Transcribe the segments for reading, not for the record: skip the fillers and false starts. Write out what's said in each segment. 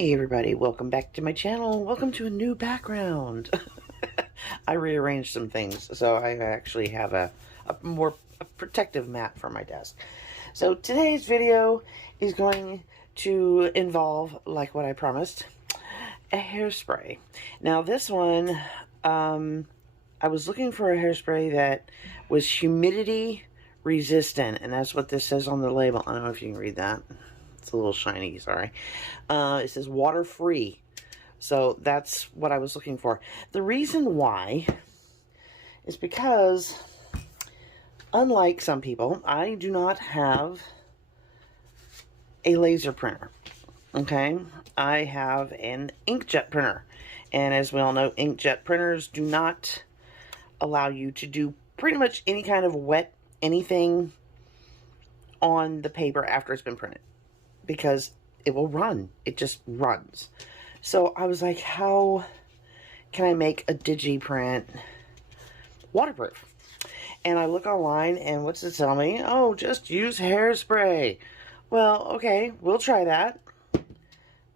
Hey everybody, welcome back to my channel. Welcome to a new background. I rearranged some things, so I actually have a more protective mat for my desk. So today's video is going to involve, like what I promised, a hairspray. Now this one, I was looking for a hairspray that was humidity resistant, and that's what this says on the label. I don't know if you can read that. It's a little shiny, sorry. It says water-free. So that's what I was looking for. The reason why is because, unlike some people, I do not have a laser printer. Okay? I have an inkjet printer. And as we all know, inkjet printers do not allow you to do pretty much any kind of wet anything on the paper after it's been printed, because it will run. It just runs. So I was like, how can I make a DigiPrint waterproof? And I look online, and what's it tell me? Oh, just use hairspray. Well, okay, we'll try that.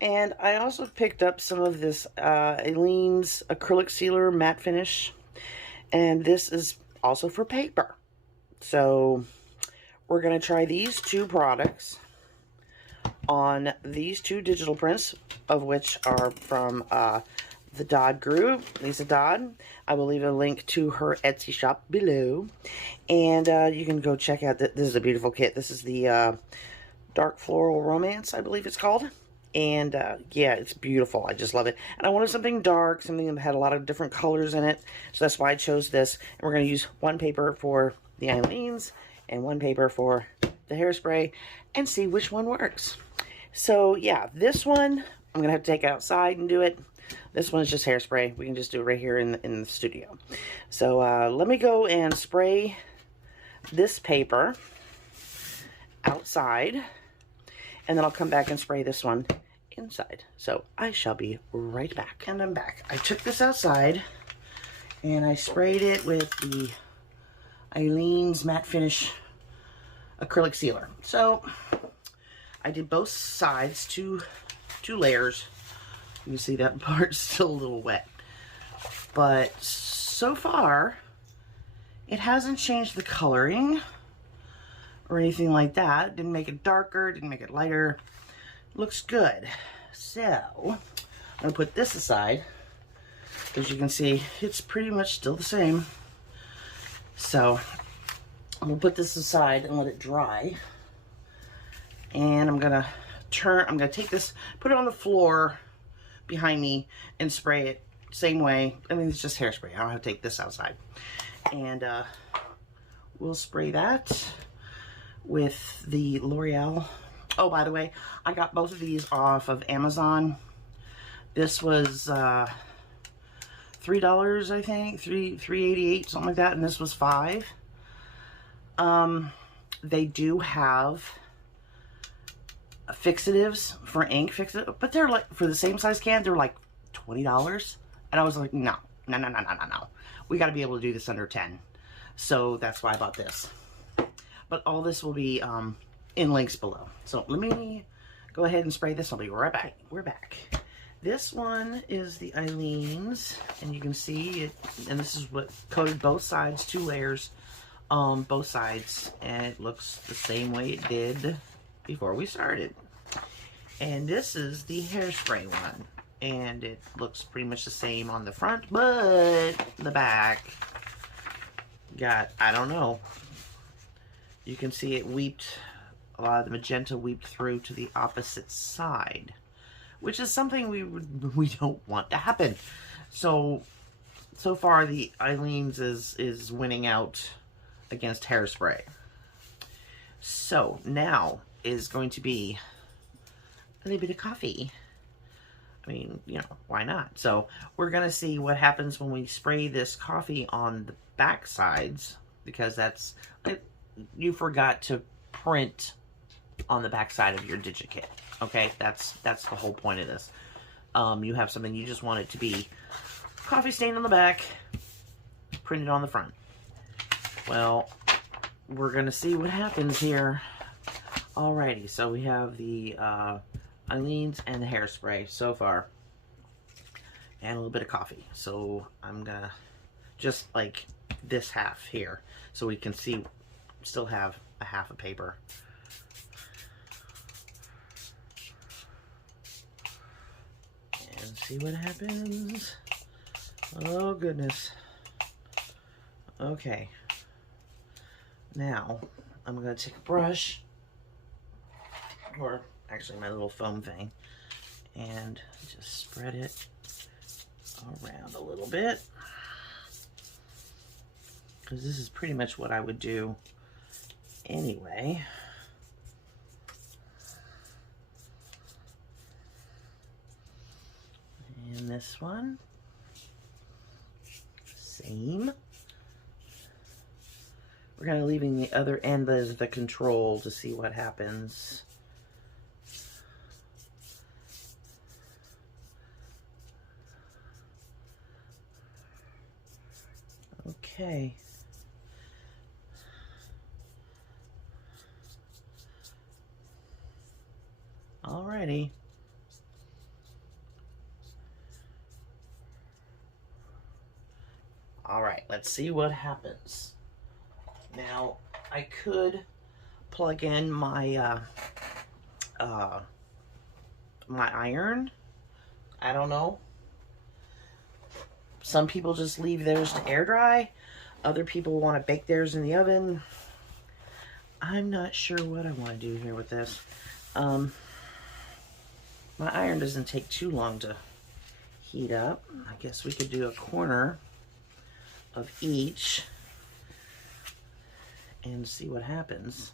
And I also picked up some of this Aleene's acrylic sealer matte finish. And this is also for paper. So we're going to try these two products on these two digital prints, of which are from the Dodd Group, Lisa Dodd. I will leave a link to her Etsy shop below, and you can go check out. This is a beautiful kit. This is the Dark Floral Romance, I believe it's called, and yeah, it's beautiful. I just love it, and I wanted something dark, something that had a lot of different colors in it, so that's why I chose this. And we're going to use one paper for the Aleene's and one paper for the hairspray, and see which one works. So yeah, this one I'm gonna have to take it outside and do it. This one's just hairspray. We can just do it right here in the studio. So let me go and spray this paper outside, and then I'll come back and spray this one inside. So I shall be right back. And I'm back. I took this outside and I sprayed it with the Aleene's matte finish acrylic sealer. So I did both sides, two layers. You can see that part's still a little wet, but so far it hasn't changed the coloring or anything like that. Didn't make it darker, didn't make it lighter. Looks good. So I'm gonna put this aside. As you can see, it's pretty much still the same. So I'm gonna put this aside and let it dry. And I'm gonna take this, put it on the floor behind me and spray it same way. I mean, it's just hairspray. I don't have to take this outside. And we'll spray that with the L'Oreal. Oh, by the way, I got both of these off of Amazon. This was $3, I think, $3.88, something like that, and this was $5. They do have fixatives for ink, but they're like, for the same size can, they're like $20. And I was like, no. We got to be able to do this under 10. So that's why I bought this. But all this will be in links below. So let me go ahead and spray this. I'll be right back. We're back. This one is the Aleene's, and you can see it, and this is what coated both sides, 2 layers, both sides, and it looks the same way it did before we started. And this is the hairspray one, and it looks pretty much the same on the front, but the back got, I don't know, you can see it weeped, a lot of the magenta weeped through to the opposite side, which is something we don't want to happen. So far the Aleene's is winning out against hairspray. So now is going to be a little bit of coffee. I mean, you know, why not? So we're gonna see what happens when we spray this coffee on the back sides, because that's, you forgot to print on the back side of your DigiKit. Okay, that's the whole point of this. You have something, you just want it to be coffee stain on the back, printed on the front. Well, we're gonna see what happens here. Alrighty, so we have the Aleene's and the hairspray so far. And a little bit of coffee. So I'm gonna just like this half here so we can see, still have a half of paper. And see what happens. Oh goodness. Okay. Now I'm gonna take a brush, or actually my little foam thing, and just spread it around a little bit, because this is pretty much what I would do anyway. And this one, same. We're kind of leaving the other end as the control to see what happens. Okay. Alrighty. Alright, let's see what happens. Now, I could plug in my my iron. I don't know. Some people just leave theirs to air dry. Other people want to bake theirs in the oven. I'm not sure what I want to do here with this. My iron doesn't take too long to heat up. I guess we could do a corner of each and see what happens.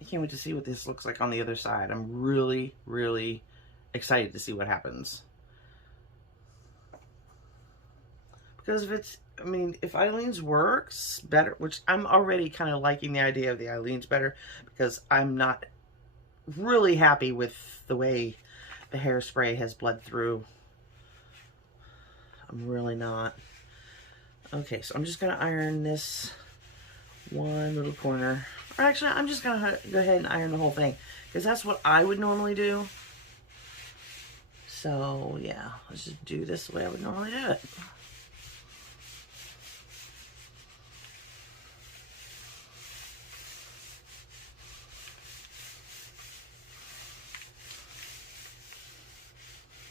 I can't wait to see what this looks like on the other side. I'm really, really excited to see what happens. Because if it's, I mean, if Aleene's works better, which I'm already kind of liking the idea of the Aleene's better, because I'm not really happy with the way the hairspray has bled through. I'm really not. Okay, so I'm just going to iron this one little corner. Or actually, I'm just going to go ahead and iron the whole thing, because that's what I would normally do. So, yeah, let's just do this the way I would normally do it.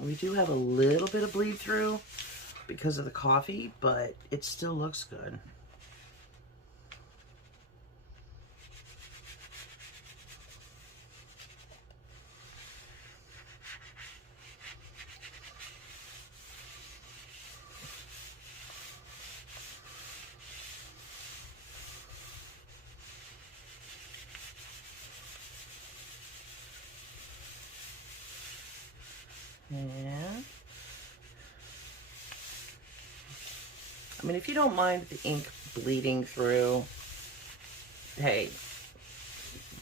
We do have a little bit of bleed through because of the coffee, but it still looks good. And I mean, if you don't mind the ink bleeding through, hey,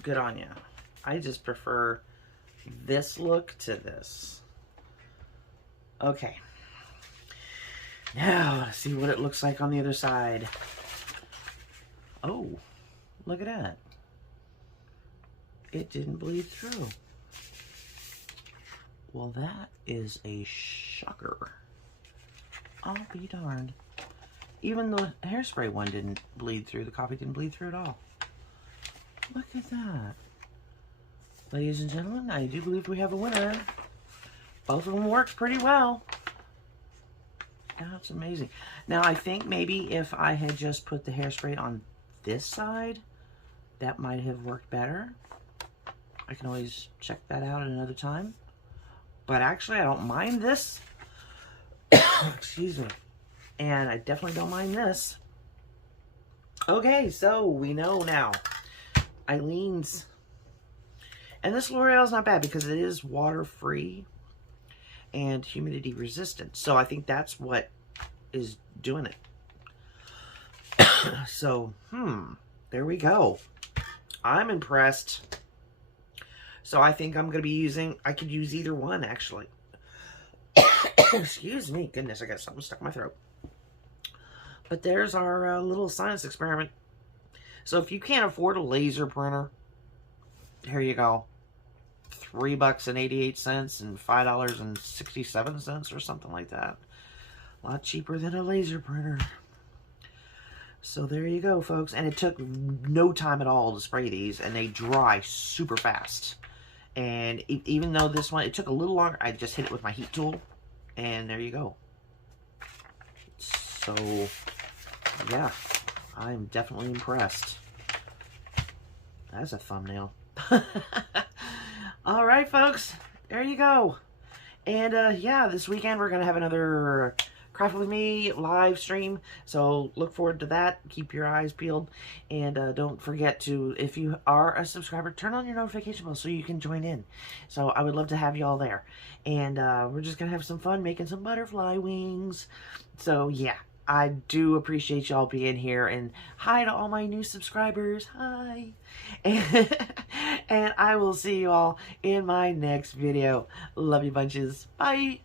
good on you. I just prefer this look to this. Okay. Now, let's see what it looks like on the other side. Oh, look at that. It didn't bleed through. Well, that is a shocker. I'll be darned. Even the hairspray one didn't bleed through. The coffee didn't bleed through at all. Look at that. Ladies and gentlemen, I do believe we have a winner. Both of them worked pretty well. That's amazing. Now, I think maybe if I had just put the hairspray on this side, that might have worked better. I can always check that out at another time. But actually, I don't mind this. Excuse me. And I definitely don't mind this. Okay, so we know now. Aleene's. And this L'Oreal's not bad because it is water-free and humidity resistant. So I think that's what is doing it. So, there we go. I'm impressed. So I think I'm going to be using, I could use either one, actually. Excuse me. Goodness, I got something stuck in my throat. But there's our little science experiment. So if you can't afford a laser printer, here you go. $3.88 and $5.67 or something like that. A lot cheaper than a laser printer. So there you go, folks. And it took no time at all to spray these, and they dry super fast. And even though this one, it took a little longer, I just hit it with my heat tool, and there you go. So, yeah, I'm definitely impressed. That's a thumbnail. All right, folks, there you go. And yeah, this weekend we're gonna have another Craft With Me live stream, so look forward to that. Keep your eyes peeled, and don't forget to, if you are a subscriber, turn on your notification bell so you can join in. So I would love to have you all there, and we're just gonna have some fun making some butterfly wings. So yeah, I do appreciate y'all being here, and hi to all my new subscribers. Hi. And I will see you all in my next video. Love you bunches. Bye.